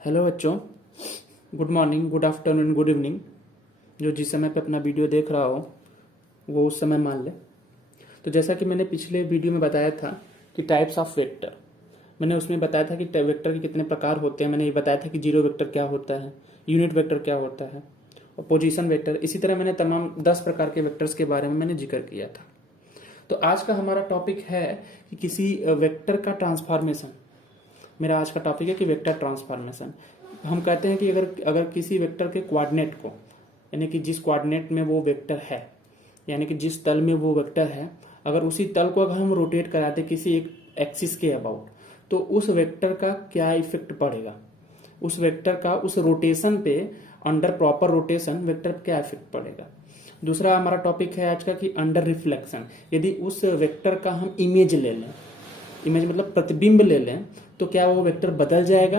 Hello बच्चों, good morning, good afternoon, good evening. जो जिस समय पे अपना वीडियो देख रहा हो वो उस समय मान ले। तो जैसा कि मैंने पिछले वीडियो में बताया था कि टाइप्स ऑफ वेक्टर, मैंने उसमें बताया था कि वेक्टर के कितने प्रकार होते हैं। मैंने ये बताया था कि जीरो वेक्टर क्या होता है, यूनिट वेक्टर क्या होता है और पोजीशन वेक्टर। इसी तरह मैंने तमाम 10 प्रकार के वेक्टर्स के बारे में मैंने जिक्र किया था। तो आज का हमारा टॉपिक है कि किसी वेक्टर का ट्रांसफॉर्मेशन। मेरा आज का टॉपिक है कि वेक्टर ट्रांसफॉर्मेशन। हम कहते हैं कि अगर अगर किसी वेक्टर के कोऑर्डिनेट को, यानी कि जिस कोऑर्डिनेट में वो वेक्टर है, यानी कि जिस तल में वो वेक्टर है, अगर उसी तल को अगर हम रोटेट कराते किसी एक एक्सिस के अबाउट, तो उस वेक्टर का क्या इफेक्ट पड़ेगा, उस वेक्टर का उस रोटेशन पे, अंडर प्रॉपर रोटेशन वेक्टर क्या इफेक्ट पड़ेगा। दूसरा हमारा टॉपिक है आज का कि अंडर रिफ्लेक्शन, यदि उस वेक्टर का हम इमेज ले लें, इमेज मतलब प्रतिबिंब ले लें, तो क्या वो वेक्टर बदल जाएगा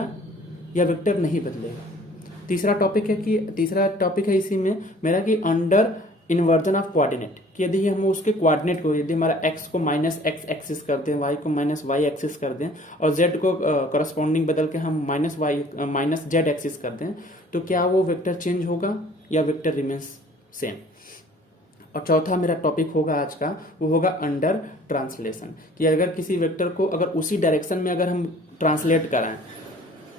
या वेक्टर नहीं बदलेगा। तीसरा टॉपिक है इसी में मेरा कि अंडर इन्वर्जन ऑफ कोऑर्डिनेट, कि यदि हम उसके कोऑर्डिनेट को, यदि हमारा x को माइनस एक्स एक्सिस कर दें, y को माइनस वाई एक्सिस कर दें और z को करस्पॉन्डिंग बदल के हम माइनस जेड एक्सिस कर दें, तो क्या वो वेक्टर चेंज होगा या वेक्टर रिमेन्स सेम। और चौथा मेरा टॉपिक होगा आज का, वो होगा अंडर ट्रांसलेशन, कि अगर किसी वेक्टर को अगर उसी डायरेक्शन में अगर हम ट्रांसलेट कराएं,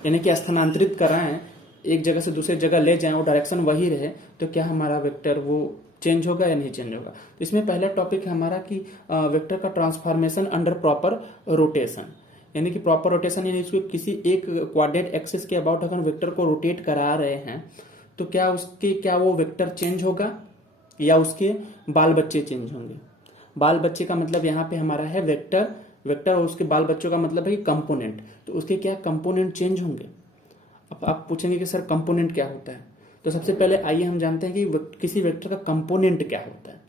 यानी कि स्थानांतरित कराएं, एक जगह से दूसरी जगह ले जाएं और डायरेक्शन वही रहे, तो क्या हमारा वेक्टर वो चेंज होगा या नहीं चेंज होगा। तो इसमें पहला टॉपिक है हमारा कि वेक्टर का ट्रांसफॉर्मेशन अंडर प्रॉपर रोटेशन, यानी कि प्रॉपर रोटेशन, यानी इसको किसी एक कोऑर्डिनेट एक्सिस के अबाउट अगर वेक्टर को रोटेट करा रहे हैं, तो क्या वो वेक्टर चेंज होगा या उसके बाल बच्चे चेंज होंगे। बाल बच्चे का मतलब यहाँ पे हमारा है वेक्टर और उसके बाल बच्चों का मतलब है कि कंपोनेंट, तो उसके क्या कंपोनेंट चेंज होंगे। अब आप पूछेंगे कि सर कंपोनेंट क्या होता है, तो सबसे पहले आइए हम जानते हैं कि किसी वेक्टर का कंपोनेंट क्या होता है।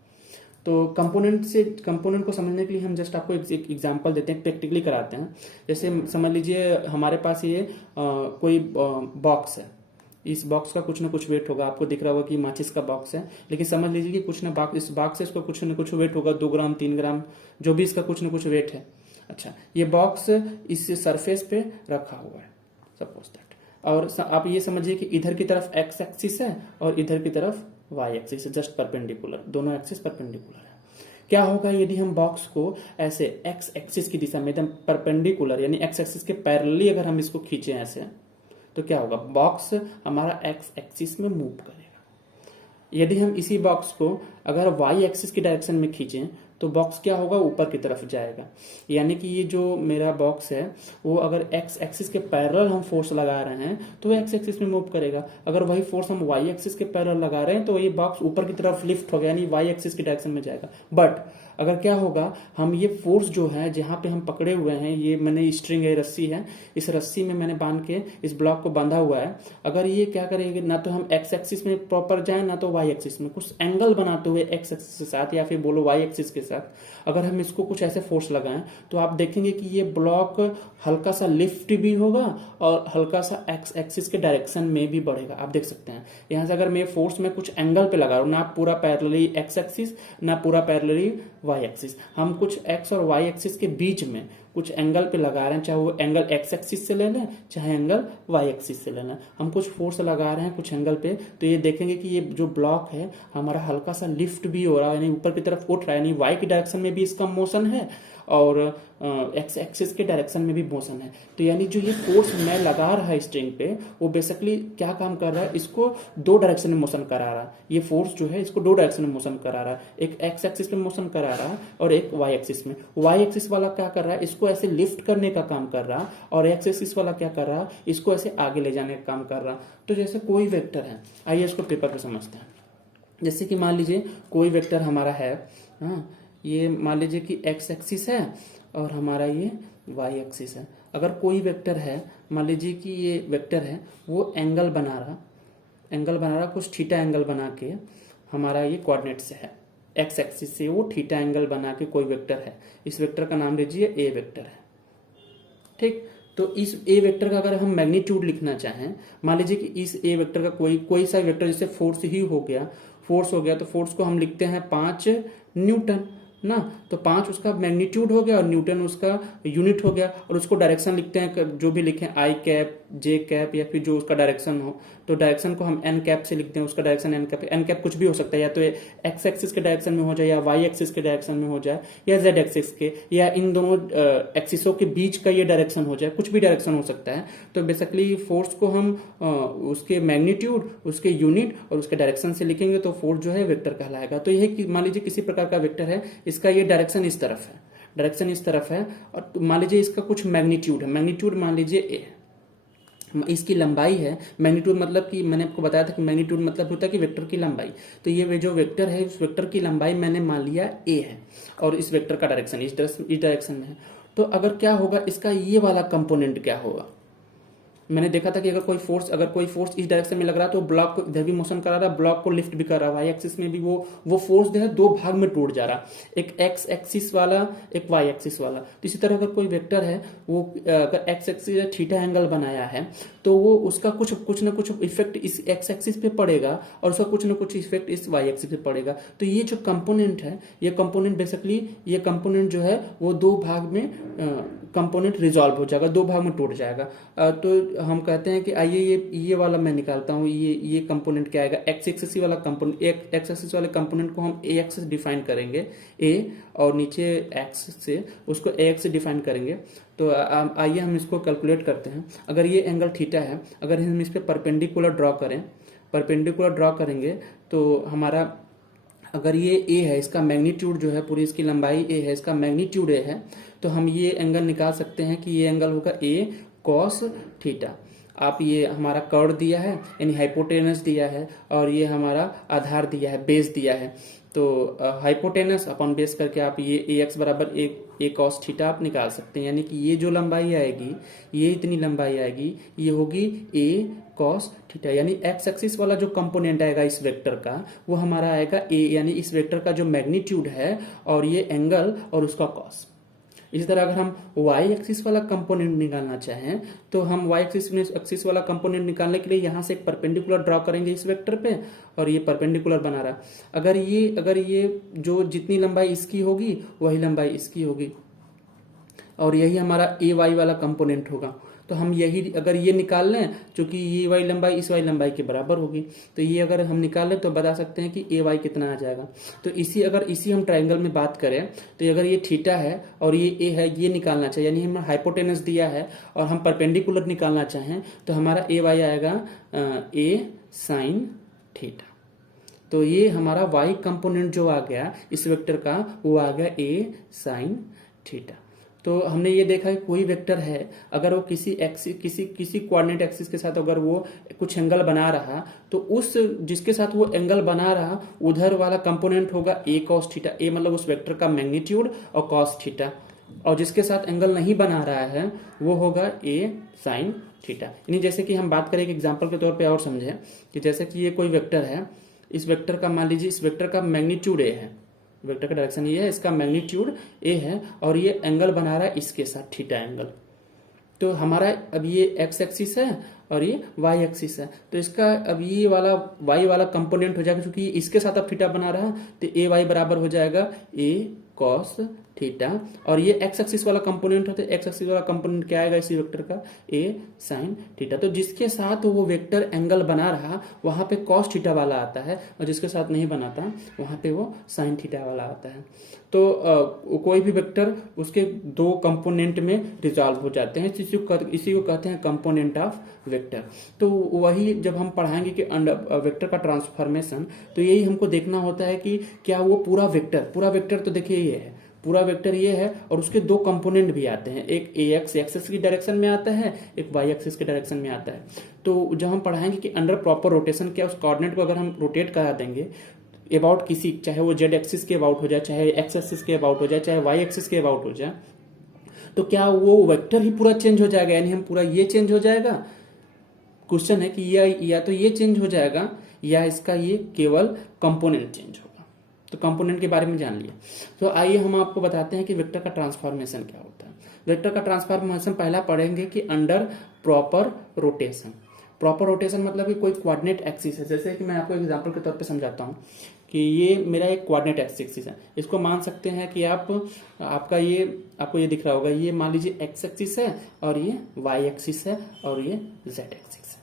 तो कंपोनेंट को समझने के लिए हम जस्ट आपको एक एग्जांपल देते हैं, प्रैक्टिकली कराते हैं। जैसे समझ लीजिए हमारे पास ये कोई बॉक्स है, इस बॉक्स का कुछ ना कुछ वेट होगा, आपको दिख रहा होगा कि माचिस का बॉक्स है, लेकिन समझ लीजिए कि कुछ ना इस बॉक्स से इसको कुछ ना कुछ वेट होगा, 2 ग्राम 3 ग्राम, जो भी इसका कुछ ना कुछ वेट है। अच्छा, ये बॉक्स इस सरफेस पे रखा हुआ है, सपोज दैट। और आप ये समझिए कि इधर की तरफ एक्स एक्सिस है और इधर की तरफ वाई एक्सिस है, जस्ट परपेंडिकुलर, दोनों एक्सिस परपेंडिकुलर है। क्या होगा यदि हम बॉक्स को ऐसे एक्स एक्सिस की दिशा में एकदम परपेंडिकुलर, यानी एक्स एक्सिस के पैरेलली अगर हम इसको खींचे ऐसे, तो क्या होगा, बॉक्स हमारा एक्स एक्सिस में मूव करेगा। यदि हम इसी बॉक्स को अगर वाई एक्सिस की डायरेक्शन में खींचें, तो बॉक्स क्या होगा, ऊपर की तरफ जाएगा। यानी कि ये जो मेरा बॉक्स है वो अगर एक्स एक्सिस के पैरेलल हम फोर्स लगा रहे हैं तो वो एक्स एक्सिस में मूव करेगा। अगर वही फोर्स हम वाई एक्सिस के पैरेलल लगा रहे हैं तो ये बॉक्स ऊपर की तरफ लिफ्ट होगा, यानी वाई एक्सिस की डायरेक्शन में जाएगा। बट अगर क्या होगा, हम ये फोर्स जो है जहां पे हम पकड़े हुए हैं, ये मैंने स्ट्रिंग है, रस्सी है, इस रस्सी में मैंने बांध के इस ब्लॉक को बांधा हुआ है, अगर ये क्या करेंगे, ना तो हम एक्स एक्सिस में प्रॉपर जाए ना तो वाई एक्सिस में, कुछ एंगल बनाते हुए एक्स एक्सिस के साथ या फिर बोलो वाई एक्सिस के साथ अगर हम इसको कुछ ऐसे फोर्स लगाएं, तो आप देखेंगे कि ये ब्लॉक हल्का सा लिफ्ट भी होगा और हल्का सा एक्स एक्सिस के डायरेक्शन में भी बढ़ेगा। आप देख सकते हैं यहां से अगर मैं फोर्स में कुछ एंगल पे लगा रहा हूं, ना पूरा पैरेलली एक्स एक्सिस ना पूरा पैरेलली वाई एक्सिस, हम कुछ एक्स और वाई एक्सिस के बीच में कुछ एंगल पे लगा रहे हैं, चाहे वो एंगल एक्स एक्सिस से ले लें चाहे एंगल वाई एक्सिस से ले लें, हम कुछ फोर्स लगा रहे हैं कुछ एंगल पे, तो ये देखेंगे कि ये जो ब्लॉक है हमारा हल्का सा लिफ्ट भी हो रहा है, यानी ऊपर की तरफ उठ रहा है, यानी वाई की डायरेक्शन में भी इसका मोशन है और एक्स एक्सिस के डायरेक्शन में भी मोशन है। तो यानी जो ये फोर्स मैं लगा रहा है स्ट्रिंग पे, वो बेसिकली क्या काम कर रहा है, इसको 2 डायरेक्शन में मोशन करा रहा है। ये फोर्स जो है इसको 2 डायरेक्शन में मोशन करा रहा है, एक एक्स एक्सिस में मोशन करा रहा है और एक वाई एक्सिस में। वाई एक्सिस वाला क्या कर रहा है, इसको ऐसे लिफ्ट करने का काम कर रहा है, और एक्स एक्सिस वाला क्या कर रहा है, इसको ऐसे आगे ले जाने का काम कर रहा है। तो जैसे कोई वेक्टर है, आइए इसको पेपर पे समझते हैं। जैसे कि मान लीजिए कोई वेक्टर हमारा है, हाँ, ये मान लीजिए कि एक्स एक्सिस है और हमारा ये वाई एक्सिस है। अगर कोई वेक्टर है, मान लीजिए कि ये वेक्टर है, वो एंगल बना रहा कुछ थीटा एंगल बना के हमारा ये कोऑर्डिनेट से है, एक्स एक्सिस से वो थीटा एंगल बना के कोई वेक्टर है, इस वेक्टर का नाम लीजिए ए वेक्टर है। ठीक, तो इस ए वेक्टर का अगर हम मैग्नीट्यूड लिखना चाहें, मान लीजिए कि इस ए वेक्टर का कोई सा वेक्टर, जैसे फोर्स हो गया, तो फोर्स को हम लिखते हैं 5 न्यूटन ना, तो 5 उसका मैग्नीट्यूड हो गया और न्यूटन उसका यूनिट हो गया, और उसको डायरेक्शन लिखते हैं जो भी लिखें, आई कैप जे कैप या फिर जो उसका डायरेक्शन हो, तो डायरेक्शन को हम एन कैप से लिखते हैं, उसका डायरेक्शन एन कैप कुछ भी हो सकता है, या तो एक्स एक्सिस के डायरेक्शन में हो जाए, या वाई एक्सिस के डायरेक्शन में हो जाए, या जेड एक्सिस के, या इन दोनों एक्सिसों के बीच का ये डायरेक्शन हो जाए, कुछ भी डायरेक्शन हो सकता है। तो बेसिकली फोर्स को हम उसके मैग्नीट्यूड, उसके यूनिट और उसके डायरेक्शन से लिखेंगे तो फोर्स जो है वेक्टर कहलाएगा। तो यह मान लीजिए किसी प्रकार का वेक्टर है, इसका ये डायरेक्शन इस तरफ है, डायरेक्शन इस तरफ है, और मान लीजिए इसका कुछ मैग्नीट्यूड है, मैग्नीट्यूड मान लीजिए ए, इसकी लंबाई है। मैग्नीट्यूड मतलब कि मैंने आपको बताया था कि मैग्नीट्यूड मतलब होता है कि वेक्टर की लंबाई। तो ये जो वेक्टर है, उस वेक्टर की लंबाई मैंने मान लिया ए है, और इस वेक्टर का डायरेक्शन इस डायरेक्शन में है। तो अगर क्या होगा, इसका ये वाला कंपोनेंट क्या होगा, मैंने देखा था कि अगर कोई फोर्स इस डायरेक्शन में लग रहा है तो ब्लॉक को इधर भी मोशन करा रहा है, ब्लॉक को लिफ्ट भी कर रहा है, वाई एक्सिस में भी वो फोर्स जो है दो भाग में टूट जा रहा, एक एक्स एक्सिस वाला, एक वाई एक्सिस वाला। तो इसी तरह अगर कोई वेक्टर है, वो अगर एक्स एक्सिस थीटा एंगल बनाया है, तो वो उसका कुछ ना कुछ इफेक्ट इस एक्स एक्सिस पे पड़ेगा, और उसका कुछ ना कुछ इफेक्ट इस वाई एक्सिस पे पड़ेगा। तो ये जो कंपोनेंट है, ये कंपोनेंट बेसिकली, ये कंपोनेंट जो है वो दो भाग में कंपोनेंट रिजॉल्व हो जाएगा, दो भाग में टूट जाएगा। तो हम कहते हैं कि आइए ये वाला मैं निकालता हूँ, ये कंपोनेंट क्या आएगा, एक्स एक्सिस वाला कंपोनेंट, एक्स एक्सिस वाले कंपोनेंट को हम ए एक्सिस डिफाइन करेंगे, ए और नीचे एक्स से उसको ए एक्स से डिफाइन करेंगे। तो आइए हम इसको कैलकुलेट करते हैं। अगर ये एंगल थीटा है, अगर हम इस पर परपेंडिकुलर ड्रॉ करेंगे तो हमारा, अगर ये ए है, इसका मैग्नीट्यूड जो है, पूरी इसकी लंबाई ए है, इसका मैग्नीट्यूड ए है, तो हम ये एंगल निकाल सकते हैं कि ये एंगल होगा ए कॉस थीटा। आप ये हमारा कर्व दिया है, यानी हाइपोटेनस दिया है, और ये हमारा आधार दिया है, बेस दिया है। तो हाइपोटेनस अपॉन बेस करके आप ये ए एक्स बराबर ए कॉस थीटा आप निकाल सकते हैं, यानी कि ये जो लंबाई आएगी, ये इतनी लंबाई आएगी, ये होगी ए कॉस थीटा। यानी एक्स एक्सिस वाला जो कंपोनेंट आएगा इस वेक्टर का, वो हमारा आएगा ए, यानी इस वेक्टर का जो मैग्नीट्यूड है, और ये एंगल और उसका कॉस। इसी तरह अगर हम वाई एक्सिस वाला कंपोनेंट निकालना चाहें, तो हम वाई एक्सिस वाला कंपोनेंट निकालने के लिए यहाँ से एक परपेंडिकुलर ड्रॉ करेंगे इस वेक्टर पे, और ये परपेंडिकुलर बना रहा। अगर ये जो जितनी लंबाई इसकी होगी वही लंबाई इसकी होगी, और यही हमारा ए वाई वाला कंपोनेंट होगा। तो हम यही अगर ये निकाल लें, चूंकि ये वाई लंबाई इस वाई लंबाई के बराबर होगी, तो ये अगर हम निकाल लें तो बता सकते हैं कि ए वाई कितना आ जाएगा। तो इसी हम ट्राइंगल में बात करें, तो अगर ये थीटा है और ये ए है, ये निकालना चाहिए, यानी हमें हाइपोटेनस दिया है और हम परपेंडिकुलर निकालना चाहें, तो हमारा ए वाई आएगा ए साइन थीटा। तो ये हमारा वाई कंपोनेंट जो आ गया इस वेक्टर का, वो आ गया ए साइन थीटा। तो हमने ये देखा कि कोई वेक्टर है, अगर वो किसी कोऑर्डिनेट एक्सिस के साथ अगर वो कुछ एंगल बना रहा, तो उस जिसके साथ वो एंगल बना रहा उधर वाला कंपोनेंट होगा ए कॉस थीटा। ए मतलब उस वेक्टर का मैग्नीट्यूड और कॉस थीटा, और जिसके साथ एंगल नहीं बना रहा है वो होगा ए साइन थीटा। यानी जैसे कि हम बात करें एक एग्जाम्पल के तौर पर और समझें कि जैसे कि ये कोई वेक्टर है, इस वेक्टर का मान लीजिए इस वेक्टर का मैग्नीट्यूड ए है, वेक्टर का डायरेक्शन ये है, इसका मैग्नीट्यूड ए है, और ये एंगल बना रहा है इसके साथ थीटा एंगल। तो हमारा अब ये एक्स एक्सिस है और ये वाई एक्सिस है, तो इसका अब ये वाला वाई वाला कंपोनेंट हो जाएगा, क्योंकि इसके साथ अब थीटा बना रहा है, तो ए वाई बराबर हो जाएगा ए कॉस थीटा। और ये एक्स एक्सिस वाला कंपोनेंट होता है, एक्स एक्सिस वाला कंपोनेंट क्या आएगा इसी वेक्टर का, ए साइन थीटा। तो जिसके साथ वो वेक्टर एंगल बना रहा वहां पे कॉस थीटा वाला आता है, और जिसके साथ नहीं बनाता वहां पे वो साइन थीटा वाला आता है। तो कोई भी वेक्टर उसके दो कंपोनेंट में रिजॉल्व हो जाते हैं, इसी को कहते हैं कंपोनेंट ऑफ वेक्टर। तो वही जब हम पढ़ाएंगे कि वेक्टर का ट्रांसफॉर्मेशन, तो यही हमको देखना होता है कि क्या वो पूरा वेक्टर तो देखिए ये है, पूरा वेक्टर ये है, और उसके दो कंपोनेंट भी आते हैं, एक ए एक्स एक्सिस की डायरेक्शन में आता है, एक वाई एक्सिस के डायरेक्शन में आता है। तो जब हम पढ़ाएंगे कि अंडर प्रॉपर रोटेशन क्या, उस कोऑर्डिनेट को अगर हम रोटेट करा देंगे अबाउट किसी, चाहे वो जेड एक्सिस के अबाउट हो जाए, चाहे एक्स एक्सिस के अबाउट हो जाए, चाहे वाई एक्सिस के अबाउट हो जाए, तो क्या वो वेक्टर ही पूरा चेंज हो जाएगा, यानी हम पूरा ये चेंज हो जाएगा। क्वेश्चन है कि या तो ये चेंज हो जाएगा, या इसका ये केवल कंपोनेंट चेंज होगा। तो कंपोनेंट के बारे में जान लिया, तो आइए हम आपको बताते हैं कि वेक्टर का ट्रांसफॉर्मेशन क्या होता है। वेक्टर का ट्रांसफॉर्मेशन पहला पढ़ेंगे कि under proper rotation. Proper rotation मतलब कि कोई कोऑर्डिनेट एक्सिस है। जैसे कि मैं आपको एग्जांपल के तौर पे समझाता हूँ कि ये मेरा एक कोऑर्डिनेट एक्सिस है। इसको मान सकते हैं कि आपका ये आपको ये दिख रहा होगा, ये मान लीजिए एक्स एक्सिस है और ये वाई एक्सिस है और ये जेड एक्सिस है,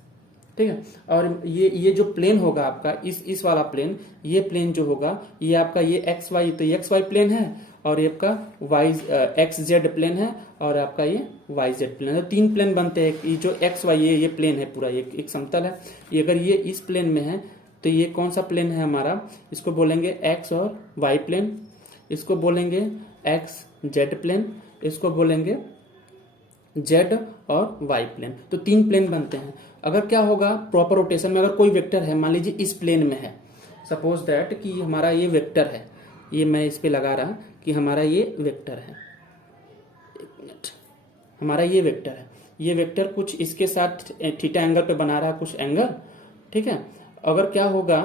ठीक है। और ये जो प्लेन होगा आपका, इस वाला प्लेन, ये प्लेन जो होगा ये आपका ये एक्स वाई, तो ये एक्स वाई प्लेन है और ये आपका वाई एक्स जेड प्लेन है और आपका ये वाई जेड प्लेन है। तो 3 प्लेन बनते हैं। ये जो एक्स वाई ये प्लेन है पूरा, ये एक समतल है। ये अगर ये इस प्लेन में है तो ये कौन सा प्लेन है हमारा, इसको बोलेंगे एक्स और वाई प्लेन, इसको बोलेंगे एक्स जेड प्लेन, इसको बोलेंगे जेड और वाई प्लेन। तो 3 प्लेन बनते हैं। अगर क्या होगा प्रॉपर रोटेशन में, अगर कोई वेक्टर है मान लीजिए इस प्लेन में है, सपोज दैट कि हमारा ये वेक्टर है, ये मैं इस पे लगा रहा कि हमारा ये वेक्टर है, एक मिनट, हमारा ये वेक्टर है, ये वेक्टर कुछ इसके साथ थीटा एंगल पे बना रहा कुछ एंगल, ठीक है। अगर क्या होगा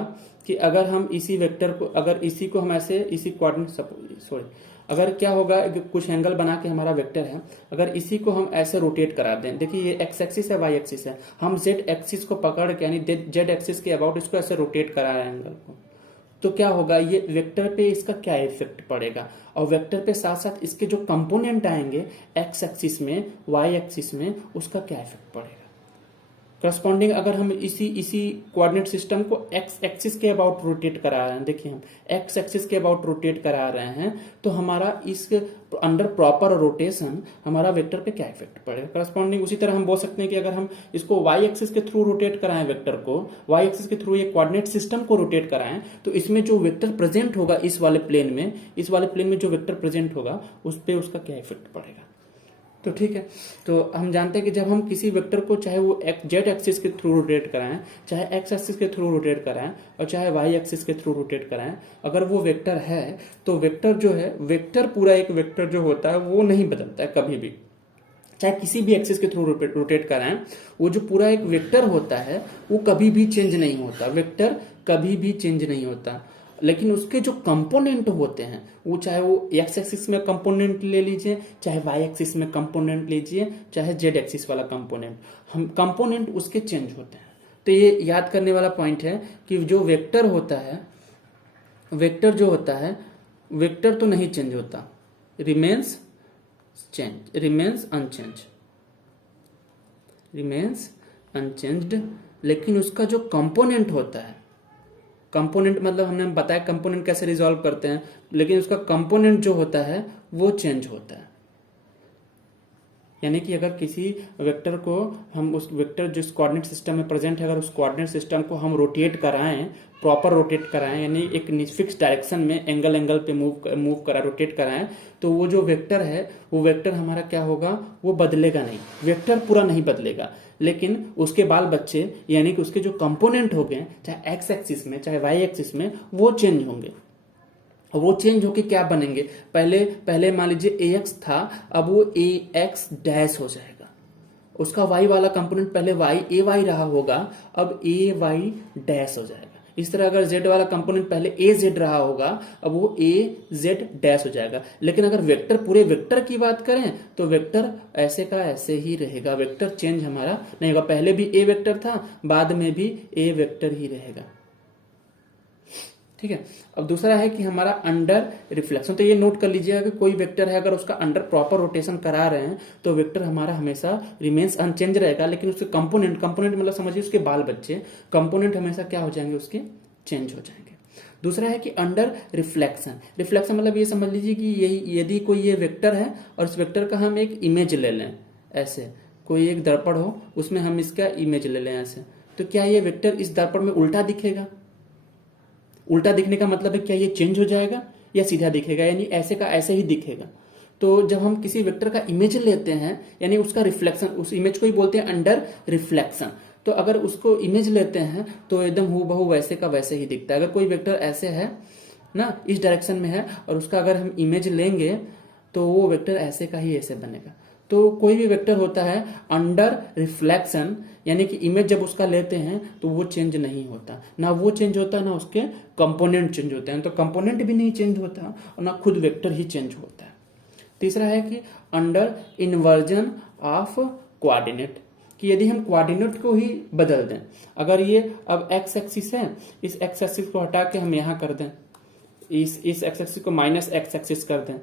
कि अगर हम इसी वेक्टर को, अगर इसी को हम ऐसे इसी कोऑर्डिनेट अगर क्या होगा कुछ एंगल बना के हमारा वेक्टर है, अगर इसी को हम ऐसे रोटेट करा दें, देखिए ये एक्स एक्सिस है वाई एक्सिस है, हम जेड एक्सिस को पकड़ के यानी जेड एक्सिस के अबाउट इसको ऐसे रोटेट करा रहे हैं एंगल को, तो क्या होगा ये वेक्टर पे इसका क्या इफेक्ट पड़ेगा, और वेक्टर पे साथ साथ इसके जो कंपोनेंट आएंगे एक्स एक्सिस में वाई एक्सिस में, उसका क्या इफेक्ट पड़ेगा। करस्पॉन्डिंग अगर हम इसी कोऑर्डिनेट सिस्टम को एक्स एक्सिस के अबाउट रोटेट करा रहे हैं, देखिए हम एक्स एक्सिस के अबाउट रोटेट करा रहे हैं, तो हमारा इस अंडर प्रॉपर रोटेशन हमारा वेक्टर पे क्या इफेक्ट पड़ेगा। करस्पॉन्डिंग उसी तरह हम बोल सकते हैं कि अगर हम इसको वाई एक्सिस के थ्रू रोटेट कराएं, वेक्टर को वाई एक्सिस के थ्रू ये कोऑर्डिनेट सिस्टम को रोटेट कराएं, तो इसमें जो वेक्टर प्रेजेंट होगा इस वाले प्लेन में जो वेक्टर प्रेजेंट होगा उस पर उसका क्या इफेक्ट पड़ेगा। तो ठीक है, तो हम जानते हैं कि जब हम किसी वेक्टर को चाहे वो जेड एक्सिस के थ्रू रोटेट कराएं, चाहे एक्स एक्सिस के थ्रू रोटेट कराएं और चाहे वाई एक्सिस के थ्रू रोटेट कराएं, अगर वो वेक्टर है तो वेक्टर जो है, वेक्टर पूरा एक वेक्टर जो होता है वो नहीं बदलता है कभी भी, चाहे किसी भी एक्सिस के थ्रू रोटेट कराएं, वो जो पूरा एक वेक्टर होता है वो कभी भी चेंज नहीं होता, वेक्टर कभी भी चेंज नहीं होता। लेकिन उसके जो कंपोनेंट होते हैं वो चाहे वो एक्स एक्सिस में कंपोनेंट ले लीजिए, चाहे वाई एक्सिस में कंपोनेंट लीजिए, चाहे जेड एक्सिस वाला कंपोनेंट, हम कंपोनेंट उसके चेंज होते हैं। तो ये याद करने वाला पॉइंट है कि जो वेक्टर होता है, वेक्टर जो होता है, वेक्टर तो नहीं चेंज होता, रिमेन्स अनचेंज्ड, लेकिन उसका जो कंपोनेंट होता है, कंपोनेंट मतलब हमने बताया कंपोनेंट कैसे रिजॉल्व करते हैं, लेकिन उसका कंपोनेंट जो होता है वो चेंज होता है। यानी कि अगर किसी वेक्टर को हम उस वेक्टर जिस कोऑर्डिनेट सिस्टम में प्रेजेंट है, अगर उस कोऑर्डिनेट सिस्टम को हम रोटेट कराएं, प्रॉपर रोटेट कराएं, यानी एक फिक्स डायरेक्शन में एंगल पे मूव करा रोटेट कराएं, तो वो जो वेक्टर है वो वेक्टर हमारा क्या होगा, वो बदलेगा नहीं, वेक्टर पूरा नहीं बदलेगा, लेकिन उसके बाल बच्चे यानी कि उसके जो कंपोनेंट हो गए, चाहे एक्स एक्सिस में चाहे वाई एक्सिस में, वो चेंज होंगे। वो चेंज होके क्या बनेंगे, पहले मान लीजिए ए एक्स था, अब वो ए एक्स डैश हो जाएगा, उसका वाई वाला कंपोनेंट पहले वाई ए वाई रहा होगा, अब ए वाई डैश हो जाएगा। इस तरह अगर जेड वाला कंपोनेंट पहले ए जेड रहा होगा, अब वो ए जेड डैश हो जाएगा। लेकिन अगर वेक्टर पूरे वेक्टर की बात करें तो वेक्टर ऐसे का ऐसे ही रहेगा, वेक्टर चेंज हमारा नहीं होगा, पहले भी ए वेक्टर था, बाद में भी ए वेक्टर ही रहेगा, ठीक है। अब दूसरा है कि हमारा अंडर रिफ्लेक्शन, तो ये नोट कर लीजिएगा कि कोई वेक्टर है अगर उसका अंडर प्रॉपर रोटेशन करा रहे हैं तो वेक्टर हमारा हमेशा रिमेन्स अनचेंज रहेगा, लेकिन उसके कंपोनेंट मतलब समझिए उसके बाल बच्चे कंपोनेंट हमेशा क्या हो जाएंगे, उसके चेंज हो जाएंगे। दूसरा है कि अंडर रिफ्लेक्शन मतलब ये समझ लीजिए कि यही यदि कोई ये वेक्टर है और इस वेक्टर का हम एक इमेज ले लें, ऐसे कोई एक दर्पण हो उसमें हम इसका इमेज ले लें ऐसे, तो क्या ये वेक्टर इस दर्पण में उल्टा दिखेगा। उल्टा दिखने का मतलब है क्या ये चेंज हो जाएगा या सीधा दिखेगा, यानी ऐसे का ऐसे ही दिखेगा। तो जब हम किसी वेक्टर का इमेज लेते हैं यानी उसका रिफ्लेक्शन, उस इमेज को ही बोलते हैं अंडर रिफ्लेक्शन। तो अगर उसको इमेज लेते हैं तो एकदम हूबहू वैसे का वैसे ही दिखता है। अगर कोई वेक्टर ऐसे है ना, इस डायरेक्शन में है, और उसका अगर हम इमेज लेंगे तो वो वेक्टर ऐसे का ही ऐसे बनेगा। तो कोई भी वेक्टर होता है अंडर रिफ्लेक्शन, यानी कि इमेज जब उसका लेते हैं तो वो चेंज नहीं होता, ना वो चेंज होता ना उसके कंपोनेंट चेंज होते हैं, तो कंपोनेंट भी नहीं चेंज होता और ना खुद वेक्टर ही चेंज होता है। तीसरा है कि अंडर इन्वर्जन ऑफ कोऑर्डिनेट, कि यदि हम कोऑर्डिनेट को ही बदल दें, अगर ये अब एक्स एक्सिस है, इस एक्स एक्सिस को हटा के हम यहाँ कर दें, इस एक्स एक्सिस को माइनस एक्स एक्सिस कर दें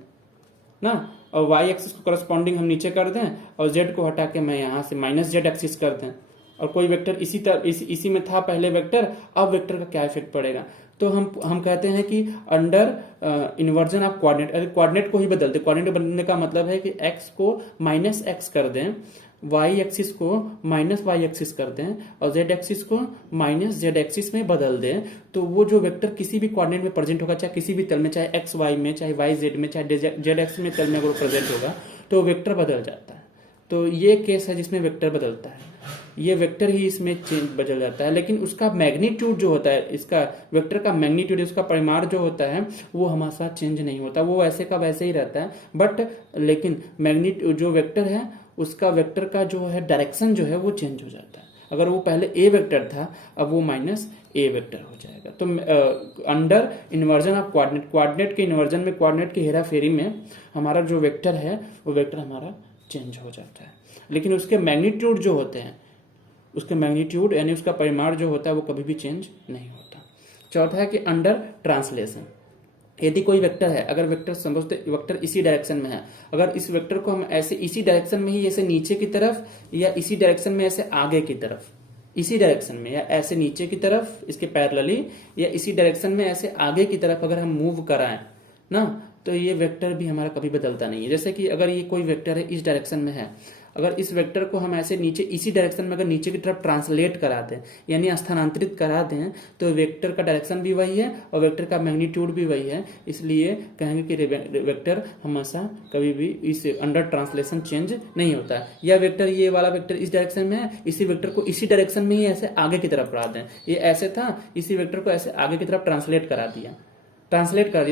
ना, और वाई एक्सिस को करस्पॉन्डिंग हम नीचे कर दें, और जेड को हटा के मैं यहाँ से माइनस जेड एक्सिस कर दें, और कोई वेक्टर इसी में था पहले वेक्टर, अब वेक्टर का क्या इफेक्ट पड़ेगा। तो हम कहते हैं कि अंडर इन्वर्जन ऑफ कोऑर्डिनेट, अगर कोऑर्डिनेट को ही बदल दे, कोऑर्डिनेट बदलने का मतलब है कि एक्स को माइनस एक्स कर दें, वाई एक्सिस को माइनस वाई एक्सिस कर दें, और जेड एक्सिस को माइनस जेड एक्सिस में बदल दें, तो वो जो वेक्टर किसी भी कोऑर्डिनेट में प्रेजेंट होगा, चाहे किसी भी तल में, चाहे एक्स वाई में, चाहे वाई जेड में, चाहे जेड एक्स में तल में अगर प्रेजेंट होगा, तो वेक्टर बदल जाता है। तो ये केस है जिसमें वेक्टर बदलता है, ये वेक्टर ही इसमें चेंज बदल जाता है, लेकिन उसका मैग्नीट्यूड जो होता है, इसका वेक्टर का मैग्नीट्यूड, उसका परिमाण जो होता है वो हमेशा चेंज नहीं होता, वो वैसे का वैसे ही रहता है। बट लेकिन मैग्नीट्यूड जो वेक्टर है, उसका वेक्टर का जो है डायरेक्शन जो है वो चेंज हो जाता है। अगर वो पहले ए वेक्टर था, अब वो माइनस ए वेक्टर हो जाएगा। तो under inversion of coordinate, coordinate के इन्वर्जन में, कोऑर्डिनेट की हेराफेरी में हमारा जो वेक्टर है वो वेक्टर हमारा चेंज हो जाता है, लेकिन उसके मैग्नीट्यूड जो होते हैं, उसके मैग्नीट्यूड यानी उसका परिमाण जो होता है वो कभी भी चेंज नहीं होता। चौथा है कि अंडर ट्रांसलेशन, यदि कोई वेक्टर है, अगर वेक्टर समझते वेक्टर इसी डायरेक्शन में है, अगर इस वेक्टर को हम ऐसे इसी डायरेक्शन में ही ऐसे नीचे की तरफ, या इसी डायरेक्शन में ऐसे आगे की तरफ, इसी डायरेक्शन में या ऐसे नीचे की तरफ इसके पैरेलली, या इसी डायरेक्शन में ऐसे आगे की तरफ अगर हम मूव कराएं ना, तो ये वेक्टर भी हमारा कभी बदलता नहीं है। जैसे कि अगर ये कोई वेक्टर है इस डायरेक्शन में है, अगर इस वेक्टर को हम ऐसे नीचे इसी डायरेक्शन में अगर नीचे की तरफ ट्रांसलेट करा दें, यानी स्थानांतरित करा दें, तो वेक्टर का डायरेक्शन भी वही है और वेक्टर का मैग्नीट्यूड भी वही है। इसलिए कहेंगे कि वेक्टर हमेशा कभी भी इस अंडर ट्रांसलेशन चेंज नहीं होता है। या वेक्टर, ये वाला वेक्टर इस डायरेक्शन में है, इसी वेक्टर को इसी डायरेक्शन में ही ऐसे आगे की तरफ करा दें, ये ऐसे था, इसी वेक्टर को ऐसे आगे की तरफ ट्रांसलेट करा दिया,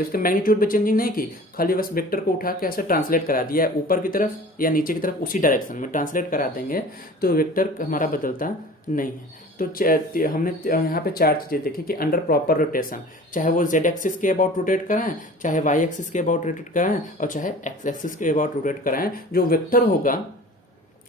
उसके मैग्नीट्यूड में चेंजिंग नहीं की, खाली बस वेक्टर को उठा के ऐसे ट्रांसलेट करा दिया, ऊपर की तरफ या नीचे की तरफ उसी डायरेक्शन में ट्रांसलेट करा देंगे, तो वेक्टर हमारा बदलता नहीं है। तो हमने यहाँ पे 4 चीजें देखी कि अंडर प्रॉपर रोटेशन, चाहे वो जेड एक्सिस के अबाउट रोटेट कराएं, चाहे वाई एक्सिस के अबाउट रोटेट कराएं, और चाहे एक्स एक्सिस के अबाउट रोटेट कराएं, जो वेक्टर होगा,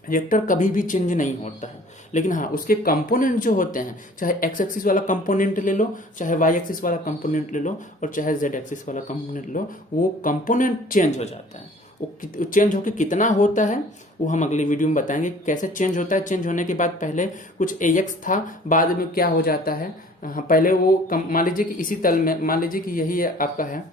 वेक्टर कभी भी चेंज नहीं होता है। लेकिन हाँ, उसके कंपोनेंट जो होते हैं, चाहे एक्स एक्सिस वाला कंपोनेंट ले लो, चाहे वाई एक्सिस वाला कंपोनेंट ले लो, और चाहे जेड एक्सिस वाला कंपोनेंट ले लो, वो कंपोनेंट चेंज हो जाता है। वो चेंज होकर कितना होता है वो हम अगली वीडियो में बताएंगे कैसे चेंज होता है। चेंज होने के बाद पहले कुछ AX था, बाद में क्या हो जाता है। पहले वो मान लीजिए कि इसी तल में, मान लीजिए कि यही है आपका है,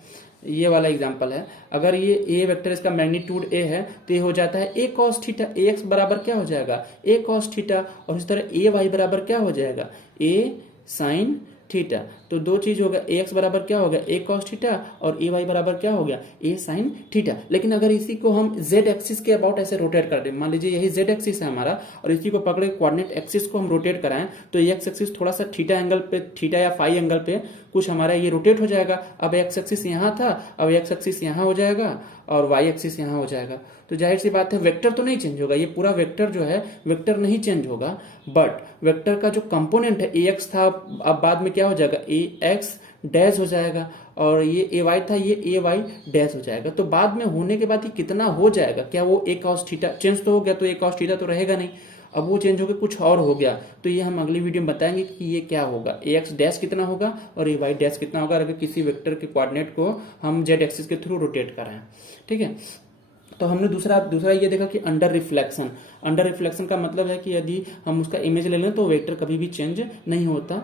ये वाला एग्जांपल है, अगर ये ए वेक्टर, इसका मैग्नीट्यूड ए है, तो ये हो जाता है ए कॉस थीटा, AX बराबर क्या हो जाएगा, ए कॉस थीटा, और इस तरह ए वाई बराबर क्या हो जाएगा, ए साइन थीटा। तो 2 चीज हो गया, AX बराबर क्या हो गया, ए कॉस थीटा, और ए वाई बराबर क्या हो गया, ए साइन थीटा। लेकिन अगर इसी को हम जेड एक्सिस के अबाउट ऐसे रोटेट कर दें, मान लीजिए यही जेड एक्सिस है हमारा, और इसी को पकड़े कोऑर्डिनेट एक्सिस को हम रोटेट कराएं, तो एक्स एक्सिस थोड़ा सा थीटा एंगल पे, थीटा या फाई एंगल पे कुछ हमारा ये रोटेट हो जाएगा। अब एक्स एक्सिस यहाँ था, अब एक्स एक्सिस यहाँ हो जाएगा, और वाई एक्सिस यहाँ हो जाएगा। तो जाहिर सी बात है वेक्टर तो नहीं चेंज होगा, ये पूरा वेक्टर जो है वेक्टर नहीं चेंज होगा, बट वेक्टर का जो कंपोनेंट है AX था, अब बाद में क्या हो जाएगा, AX डैश हो जाएगा, और ये AY था, ये AY डैश हो जाएगा। तो बाद में होने के बाद ये कितना हो जाएगा, क्या वो ए कॉस थीटा चेंज तो हो गया, तो ए कॉस थीटा तो रहेगा नहीं, अब वो चेंज होकर कुछ और हो गया। तो ये हम अगली वीडियो में बताएंगे कि ये क्या होगा, AX डैश कितना होगा और AY डैश कितना होगा, अगर किसी वेक्टर के कोऑर्डिनेट को हम जेड एक्सिस के थ्रू रोटेट कराएं। ठीक है, तो हमने दूसरा ये देखा कि अंडर रिफ्लेक्शन। अंडर रिफ्लेक्शन का मतलब है कि यदि हम उसका इमेज ले लें तो वेक्टर कभी भी चेंज नहीं होता,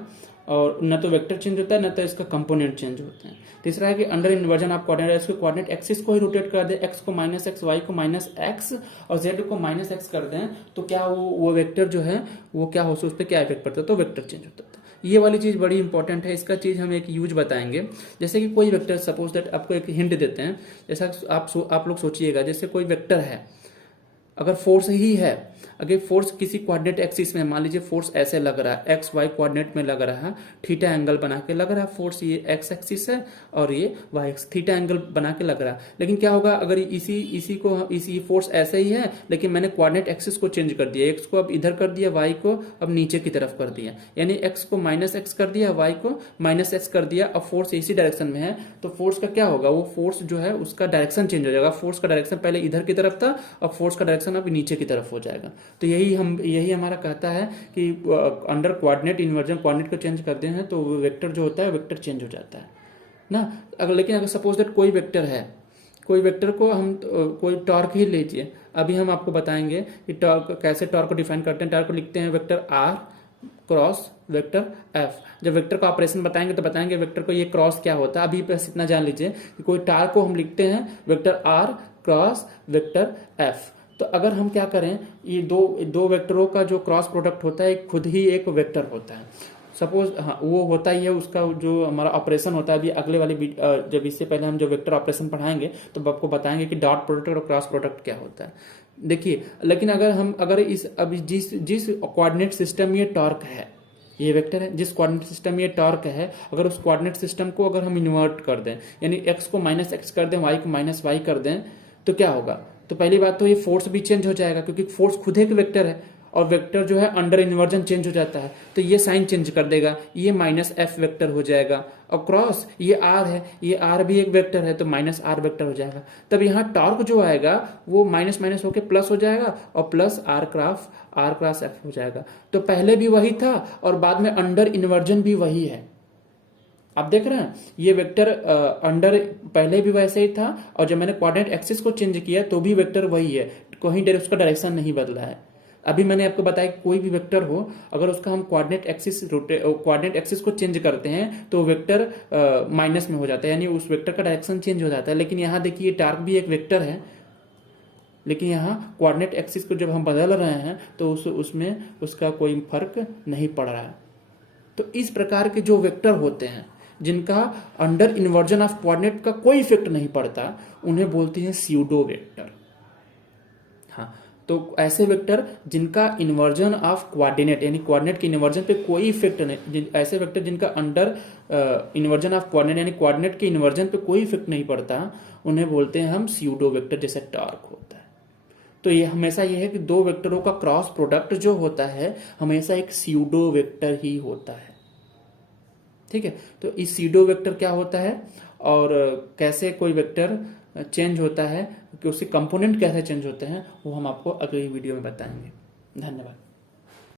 और न तो वेक्टर चेंज होता है न तो इसका कंपोनेंट चेंज होते हैं। तीसरा है कि अंडर इन्वर्जन ऑफ कोऑर्डिनेट, इसको कोऑर्डिनेट एक्सिस को ही रोटेट कर दे, एक्स को माइनस एक्स, वाई को माइनस एक्स, और जेड को माइनस एक्स कर दें, तो क्या वो वेक्टर जो है वो क्या हो, उस पर क्या इफेक्ट पड़ता है, तो वेक्टर चेंज होता है। ये वाली चीज बड़ी इंपॉर्टेंट है, इसका चीज हम एक यूज बताएंगे। जैसे कि कोई वेक्टर, सपोज दैट आपको एक हिंट देते हैं, जैसा आप लोग सोचिएगा, जैसे कोई वेक्टर है, अगर फोर्स ही है, अगर फोर्स किसी कोऑर्डिनेट एक्सिस में, मान लीजिए फोर्स ऐसे लग रहा है, एक्स वाई कोऑर्डिनेट में लग रहा है, थीटा एंगल बना के लग रहा है फोर्स, ये एक्स एक्सिस है और ये वाई एक्स, थीटा एंगल बना के लग रहा है। लेकिन क्या होगा अगर इसी फोर्स ऐसे ही है, लेकिन मैंने कोऑर्डिनेट एक्सिस को चेंज कर दिया, एक्स को अब इधर कर दिया, वाई को अब नीचे की तरफ कर दिया, यानी एक्स को माइनस एक्स कर दिया, वाई को माइनस एक्स कर दिया। अब फोर्स इसी डायरेक्शन में है, तो फोर्स का क्या होगा, वो फोर्स जो है उसका डायरेक्शन चेंज हो जाएगा। फोर्स का डायरेक्शन पहले इधर की तरफ था, अब फोर्स का डायरेक्शन डायरेक्शन अब नीचे की तरफ हो जाएगा। तो यही हमारा कहता है कि अंडर कोऑर्डिनेट इन्वर्जन कोऑर्डिनेट को चेंज करते हैं तो वेक्टर जो होता है वेक्टर चेंज हो जाता है ना। लेकिन अगर सपोज दैट कोई वेक्टर है, कोई वेक्टर को हम कोई टॉर्क ही लीजिए, अभी हम आपको बताएंगे कि टॉर्क कैसे टॉर्क को डिफाइन करते हैं। टॉर्क को लिखते हैं vector r cross vector F. जब वेक्टर का ऑपरेशन बताएंगे तो बताएंगे वेक्टर को ये क्रॉस क्या होता है। अभी बस इतना जान लीजिए कि कोई टॉर्क को हम लिखते हैं vector r cross vector F. तो अगर हम क्या करें, ये दो वेक्टरों का जो क्रॉस प्रोडक्ट होता है खुद ही एक वेक्टर होता है। सपोज हाँ वो होता ही है, उसका जो हमारा ऑपरेशन होता है अभी अगले वाली जब इससे पहले हम जो वेक्टर ऑपरेशन पढ़ाएंगे तो आपको बताएंगे कि डॉट प्रोडक्ट और क्रॉस प्रोडक्ट क्या होता है। देखिए, लेकिन अगर इस अभी जिस कोऑर्डिनेट सिस्टम ये टॉर्क है, ये वेक्टर है, जिस कोऑर्डिनेट सिस्टम ये टॉर्क है, अगर उस कोऑर्डिनेट सिस्टम को अगर हम इन्वर्ट कर दें, यानी x को -x कर दें, y को -y कर दें, तो क्या होगा? तो पहली बात तो ये फोर्स भी चेंज हो जाएगा, क्योंकि फोर्स खुद एक वेक्टर है और वेक्टर जो है अंडर इन्वर्जन चेंज हो जाता है, तो ये साइन चेंज कर देगा, ये -f वेक्टर हो जाएगा। और क्रॉस ये r है, ये r भी एक वेक्टर है, तो -r वेक्टर हो जाएगा। तब यहाँ टॉर्क जो आएगा वो माइनस माइनस होके प्लस हो जाएगा और प्लस r क्रॉस f हो जाएगा। तो पहले भी वही था और बाद में अंडर इन्वर्जन भी वही है। आप देख रहे हैं ये वेक्टर अंडर पहले भी वैसे ही था और जब मैंने कोऑर्डिनेट एक्सिस को चेंज किया तो भी वेक्टर वही है, कहीं उसका डायरेक्शन नहीं बदला है। अभी मैंने आपको बताया कि कोई भी वेक्टर हो, अगर उसका हम कोऑर्डिनेट एक्सिस को चेंज करते हैं तो वेक्टर माइनस में हो जाता है, यानी उस वेक्टर का डायरेक्शन चेंज हो जाता है। लेकिन यहाँ देखिए टॉर्क भी एक वेक्टर है, लेकिन यहाँ कोऑर्डिनेट एक्सिस को जब हम बदल रहे हैं तो उसमें उसका कोई फर्क नहीं पड़ रहा है। तो इस प्रकार के जो वेक्टर होते हैं जिनका अंडर इन्वर्जन ऑफ कोऑर्डिनेट का कोई इफेक्ट नहीं पड़ता, उन्हें बोलते हैं स्यूडो वेक्टर। हाँ, तो ऐसे वेक्टर जिनका इन्वर्जन ऑफ कोऑर्डिनेट यानी कोऑर्डिनेट के इन्वर्जन पे कोई इफेक्ट नहीं, ऐसे वेक्टर जिनका अंडर इन्वर्जन ऑफ कोऑर्डिनेट यानी कोऑर्डिनेट के इन्वर्जन पे कोई इफेक्ट नहीं पड़ता, उन्हें बोलते हैं हम स्यूडो वेक्टर, जैसे टॉर्क होता है। तो ये हमेशा ये है कि दो वेक्टरों का क्रॉस प्रोडक्ट जो होता है हमेशा एक स्यूडो वेक्टर ही होता है। ठीक है, तो इस स्यूडो वेक्टर क्या होता है और कैसे कोई वेक्टर चेंज होता है, कि उसके कंपोनेंट कैसे चेंज होते हैं, वो हम आपको अगली वीडियो में बताएंगे। धन्यवाद।